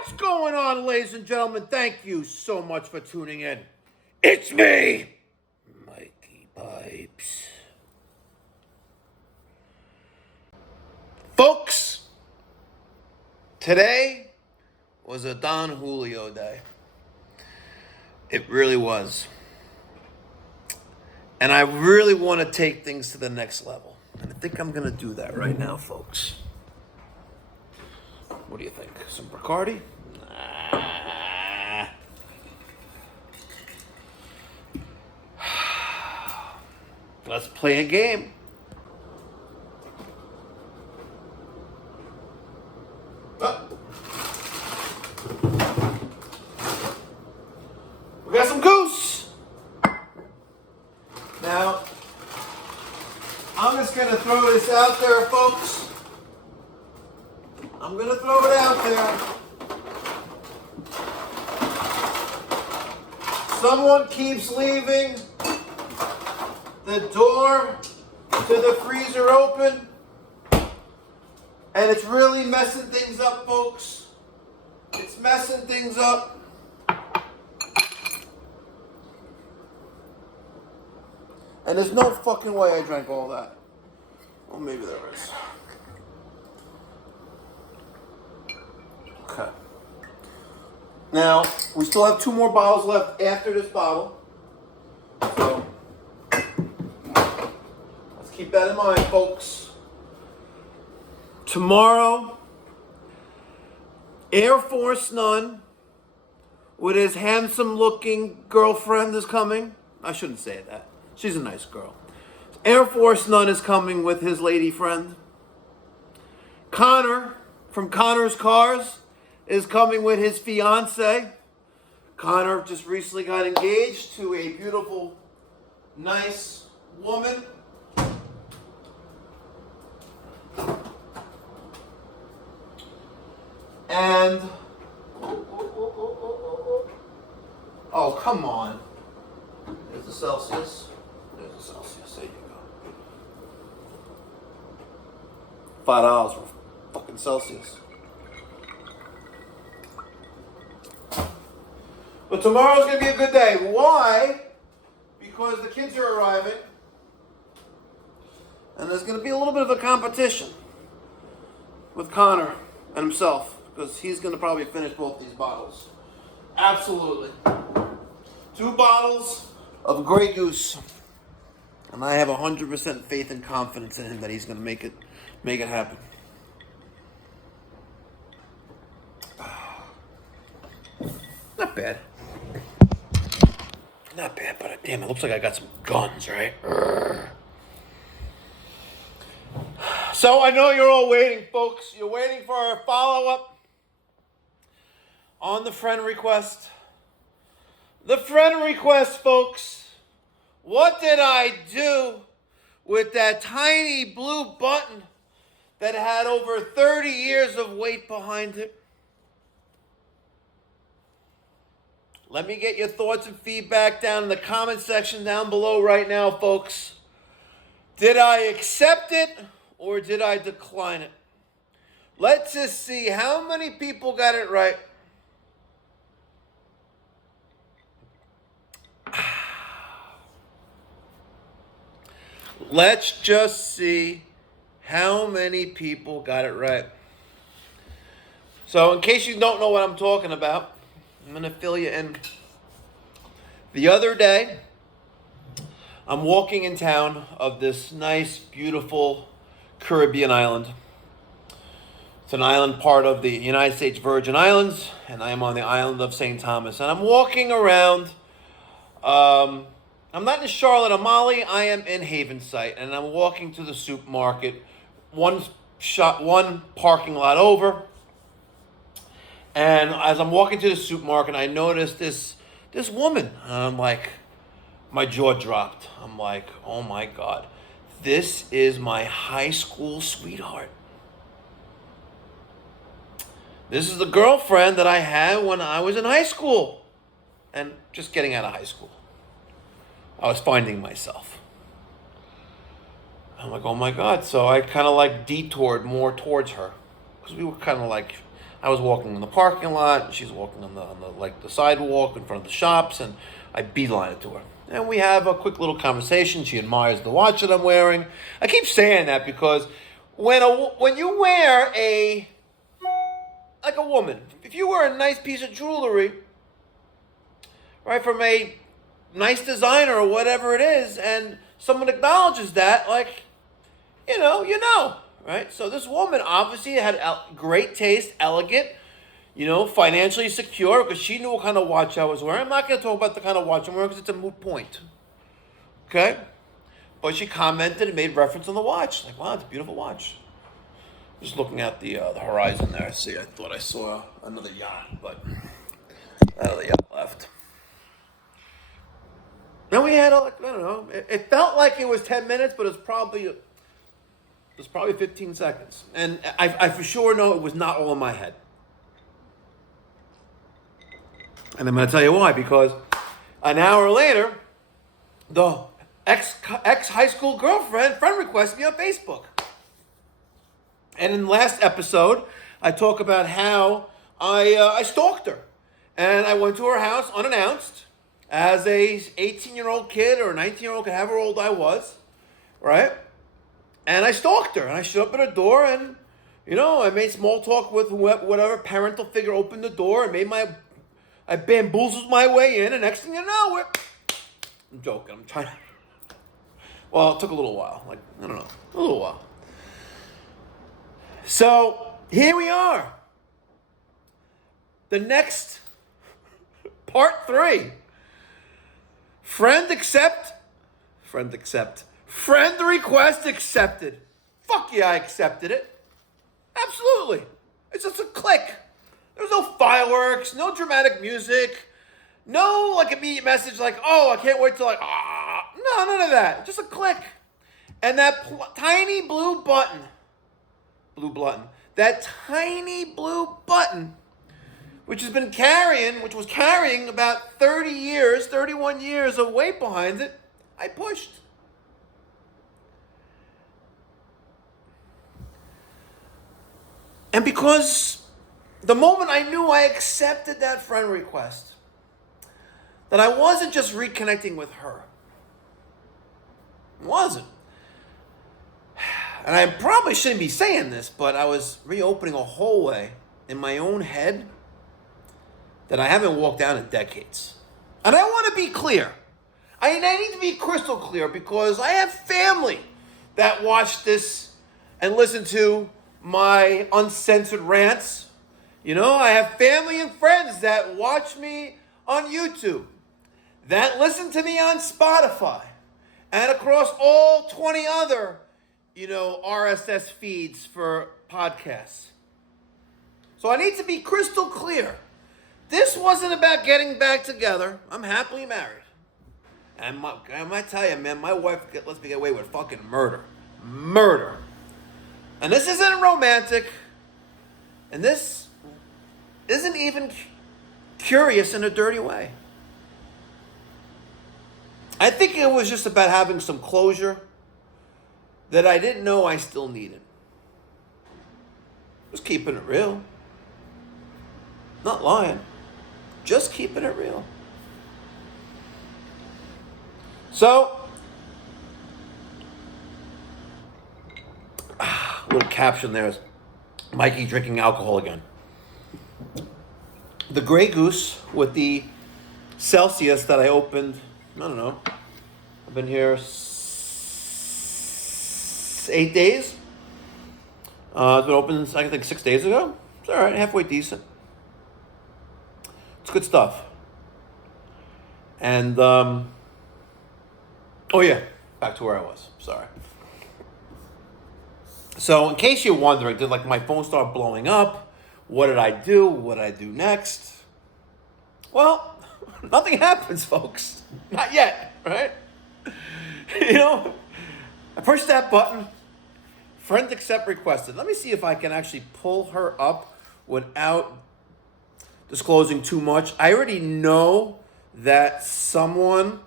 What's going on, ladies and gentlemen? Thank you so much for tuning in. It's me, Mikey Pipes. Folks, today was a Don Julio day. It really was. And I really want to take things to the next level. And I think I'm going to do that right now, folks. What do you think? Some Bacardi? Nah. Let's play a game. We got some goose. Now, I'm just going to throw this out there, folks. I'm going to throw it out there. Someone keeps leaving the door to the freezer open, and it's really messing things up, folks. It's messing things up. And there's no fucking way I drank all that. Well, maybe there is. Okay. Now, we still have 2 more bottles left after this bottle. So, let's keep that in mind, folks. Tomorrow, Air Force None with his handsome-looking girlfriend is coming. I shouldn't say that. She's a nice girl. Air Force None is coming with his lady friend. Connor from Connor's Cars is coming with his fiance. Connor just recently got engaged to a beautiful, nice woman. And, oh, come on. There's the Celsius. There's the Celsius. There you go. $5 for fucking Celsius. But tomorrow's going to be a good day. Why? Because the kids are arriving. And there's going to be a little bit of a competition with Connor and himself. Because he's going to probably finish both these bottles. Absolutely. 2 bottles of Grey Goose. And I have 100% faith and confidence in him that he's going to make it happen. Not bad. Not bad, but damn, it looks like I got some guns, right? So I know you're all waiting, folks. You're waiting for our follow-up on the friend request. The friend request, folks. What did I do with that tiny blue button that had over 30 years of weight behind it? Let me get your thoughts and feedback down in the comment section down below right now, folks. Did I accept it or did I decline it? Let's just see how many people got it right. Let's just see how many people got it right. So in case you don't know what I'm talking about, I'm going to fill you in. The other day, I'm walking in town of this nice, beautiful Caribbean island. It's an island part of the United States Virgin Islands, and I am on the island of St. Thomas. And I'm walking around. I'm not in Charlotte, Amali. I am in Havenside, and I'm walking to the supermarket, one parking lot over. And as I'm walking to the supermarket, I noticed this woman. And I'm like, my jaw dropped. I'm like, oh my God, this is my high school sweetheart. This is the girlfriend that I had when I was in high school. And just getting out of high school. I was finding myself. I'm like, oh my God. So I kind of like detoured more towards her. Because we were kind of like I was walking in the parking lot, and she's walking on the sidewalk in front of the shops, and I beeline it to her. And we have a quick little conversation. She admires the watch that I'm wearing. I keep saying that because when you wear like a woman, if you wear a nice piece of jewelry, right, from a nice designer or whatever it is, and someone acknowledges that, like, you know, right? So this woman obviously had great taste, elegant, financially secure, because she knew what kind of watch I was wearing. I'm not going to talk about the kind of watch I'm wearing because it's a moot point. Okay? But she commented and made reference on the watch. Like, wow, it's a beautiful watch. Just looking at the horizon there. See, I thought I saw another yacht, but another yacht left. Then we had, I don't know, it felt like it was 10 minutes, but it was probably 15 seconds. And I for sure know it was not all in my head. And I'm going to tell you why, because an hour later, the ex-high school girlfriend friend requested me on Facebook. And in the last episode, I talk about how I stalked her. And I went to her house unannounced as a 18-year-old kid or a 19-year-old kid, however old I was, right? And I stalked her. And I showed up at her door and, I made small talk with whatever parental figure opened the door and I bamboozled my way in. And next thing you know, I'm joking. I'm trying to... Well, it took a little while. Like, I don't know. A little while. So, here we are. The next, part 3. Friend request accepted. Fuck yeah, I accepted it. Absolutely. It's just a click. There's no fireworks, no dramatic music, no immediate message like, oh, I can't wait till no, none of that. Just a click. And that tiny blue button, that tiny blue button, which was carrying about 31 years of weight behind it, I pushed. And because the moment I knew I accepted that friend request, that I wasn't just reconnecting with her. It wasn't. And I probably shouldn't be saying this, but I was reopening a hallway in my own head that I haven't walked down in decades. And I want to be clear. I need to be crystal clear because I have family that watch this and listen to my uncensored rants. I have family and friends that watch me on YouTube, that listen to me on Spotify, and across all 20 other, RSS feeds for podcasts. So I need to be crystal clear. This wasn't about getting back together. I'm happily married. And I might tell you, man, my wife lets me get away with fucking murder. Murder. And this isn't romantic. And this isn't even curious in a dirty way. I think it was just about having some closure that I didn't know I still needed. Just keeping it real. Not lying. Just keeping it real. So, little caption there is Mikey drinking alcohol again. The Grey Goose with the Celsius that I opened, I don't know, I've been here 8 days. It's been open, I think, 6 days ago. It's all right, halfway decent. It's good stuff. And, oh yeah, back to where I was. Sorry. So, in case you're wondering, did my phone start blowing up? What did I do? What did I do next? Well, nothing happens, folks. Not yet, right? I pushed that button. Friend accept requested. Let me see if I can actually pull her up without disclosing too much. I already know that someone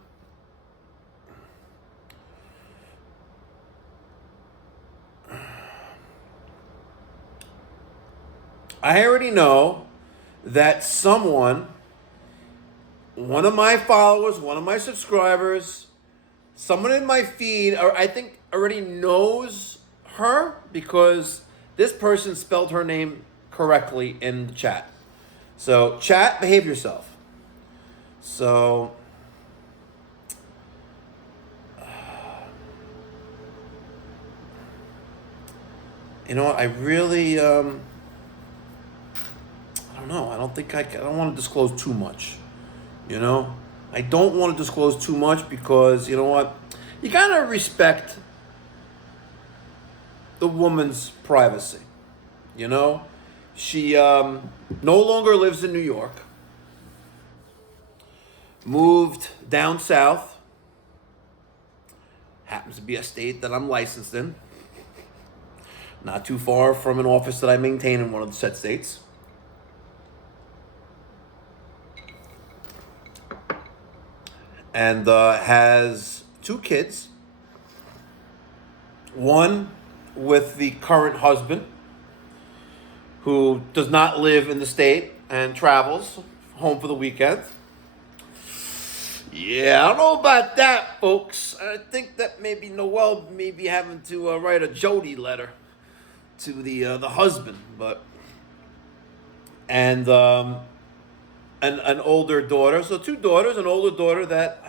I already know that someone, one of my followers, one of my subscribers, someone in my feed, or I think already knows her because this person spelled her name correctly in the chat. So, chat, behave yourself. So, you know, I really, I don't know. I don't want to disclose too much. You know, I don't want to disclose too much because, you know what? You gotta respect the woman's privacy. You know, she no longer lives in New York. Moved down south. Happens to be a state that I'm licensed in. Not too far from an office that I maintain in one of the said states. And has 2 kids. One with the current husband, who does not live in the state and travels home for the weekend. Yeah, I don't know about that, folks. I think that maybe Noel may be having to write a Jody letter to the husband, but and an older daughter. So 2 daughters, an older daughter that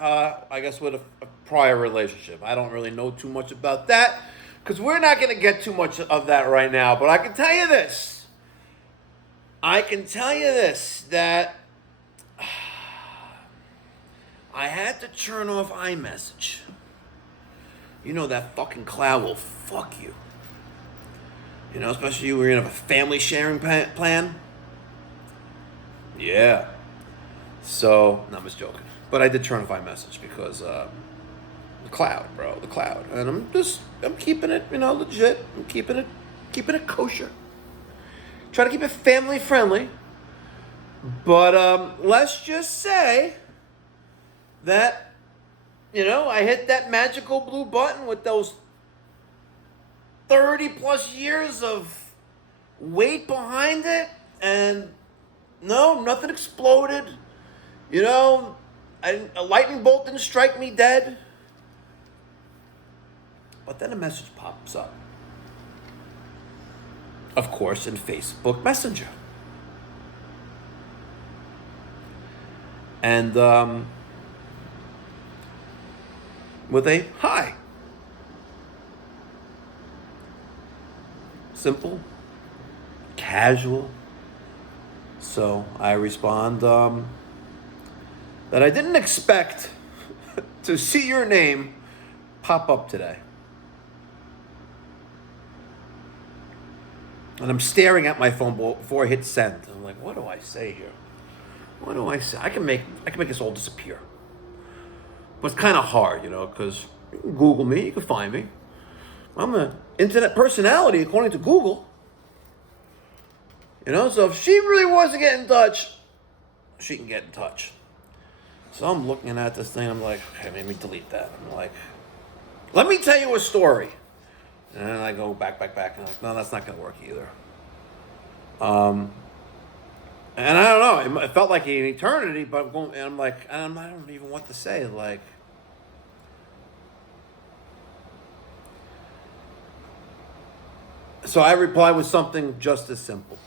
I guess with a prior relationship. I don't really know too much about that because we're not going to get too much of that right now. But I can tell you this. That I had to turn off iMessage. You know that fucking cloud will fuck you. You know, especially when you're in a family sharing plan. Yeah. So, no, I'm just joking. But I did turn off iMessage because the cloud, bro, the cloud. And I'm keeping it, you know, legit. I'm keeping it kosher. Try to keep it family friendly. But let's just say that, you know, I hit that magical blue button with those 30 plus years of weight behind it, and no, nothing exploded. You know, a lightning bolt didn't strike me dead. But then a message pops up. Of course, in Facebook Messenger. And with a hi. Simple, casual. So I respond that I didn't expect to see your name pop up today. And I'm staring at my phone before I hit send. I'm like, what do I say here? What do I say? I can make this all disappear. But it's kind of hard, you know, because you can Google me, you can find me. I'm an internet personality according to Google. You know, so if she really wants to get in touch, she can get in touch. So I'm looking at this thing, I'm like, okay, maybe delete that. I'm like, let me tell you a story. And then I go back, and I'm like, no, that's not going to work either. And I don't know, it felt like an eternity, but I'm like, I don't even know what to say. Like, so I reply with something just as simple.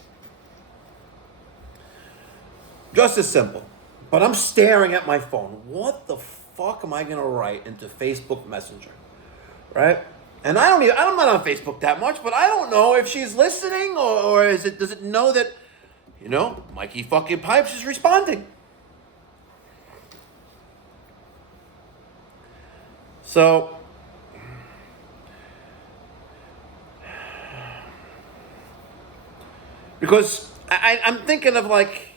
Just as simple. But I'm staring at my phone. What the fuck am I going to write into Facebook Messenger? Right? And I'm not on Facebook that much, but I don't know if she's listening or does it know that, you know, Mikey fucking Pipes is responding. So, because I'm thinking of like,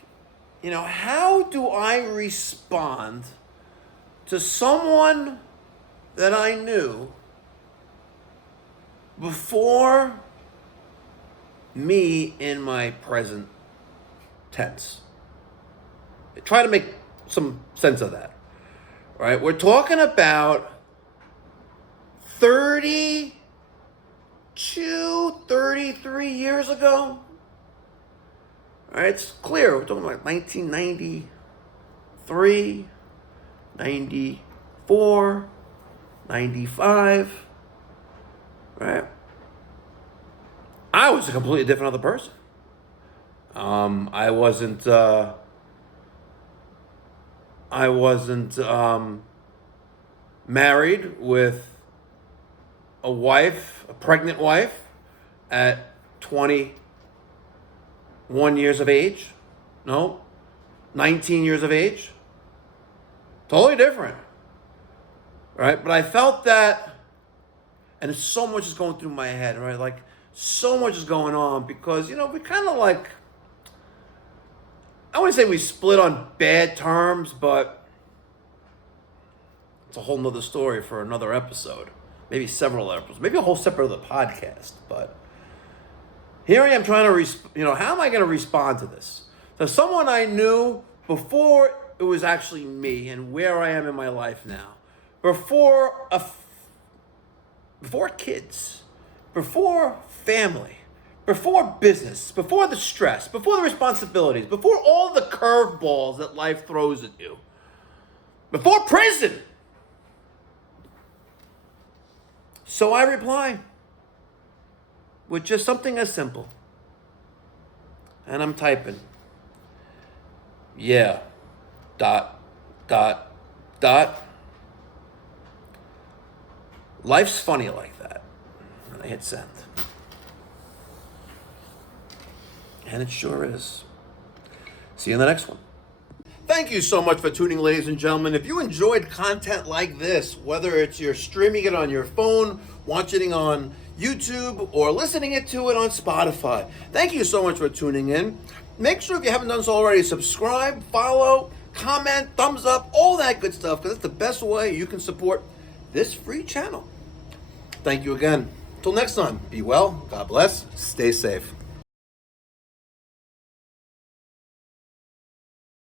you know, how do I respond to someone that I knew before me in my present tense? Try to make some sense of that. Right? We're talking about 32, 33 years ago. All right, it's clear. We're talking like 1993, 94, 95, right? I was a completely different other person. I wasn't married with a wife, a pregnant wife, at 21 years of age. No, 19 years of age. Totally different, right? But I felt that, and so much is going through my head, right? Like, so much is going on because, we kind of like, I wouldn't say we split on bad terms, but it's a whole nother story for another episode. Maybe several episodes. Maybe a whole separate other podcast. But here I am trying to, how am I going to respond to this? So someone I knew before it was actually me and where I am in my life now. Before kids. Before family. Before business, before the stress, before the responsibilities, before all the curveballs that life throws at you, before prison. So I reply with just something as simple. And I'm typing, yeah, ... Life's funny like that. And I hit send. And it sure is. See you in the next one. Thank you so much for tuning, ladies and gentlemen. If you enjoyed content like this, whether it's you're streaming it on your phone, watching it on YouTube, or listening to it on Spotify, thank you so much for tuning in. Make sure if you haven't done so already, subscribe, follow, comment, thumbs up, all that good stuff, because it's the best way you can support this free channel. Thank you again. Till next time, be well, God bless, stay safe.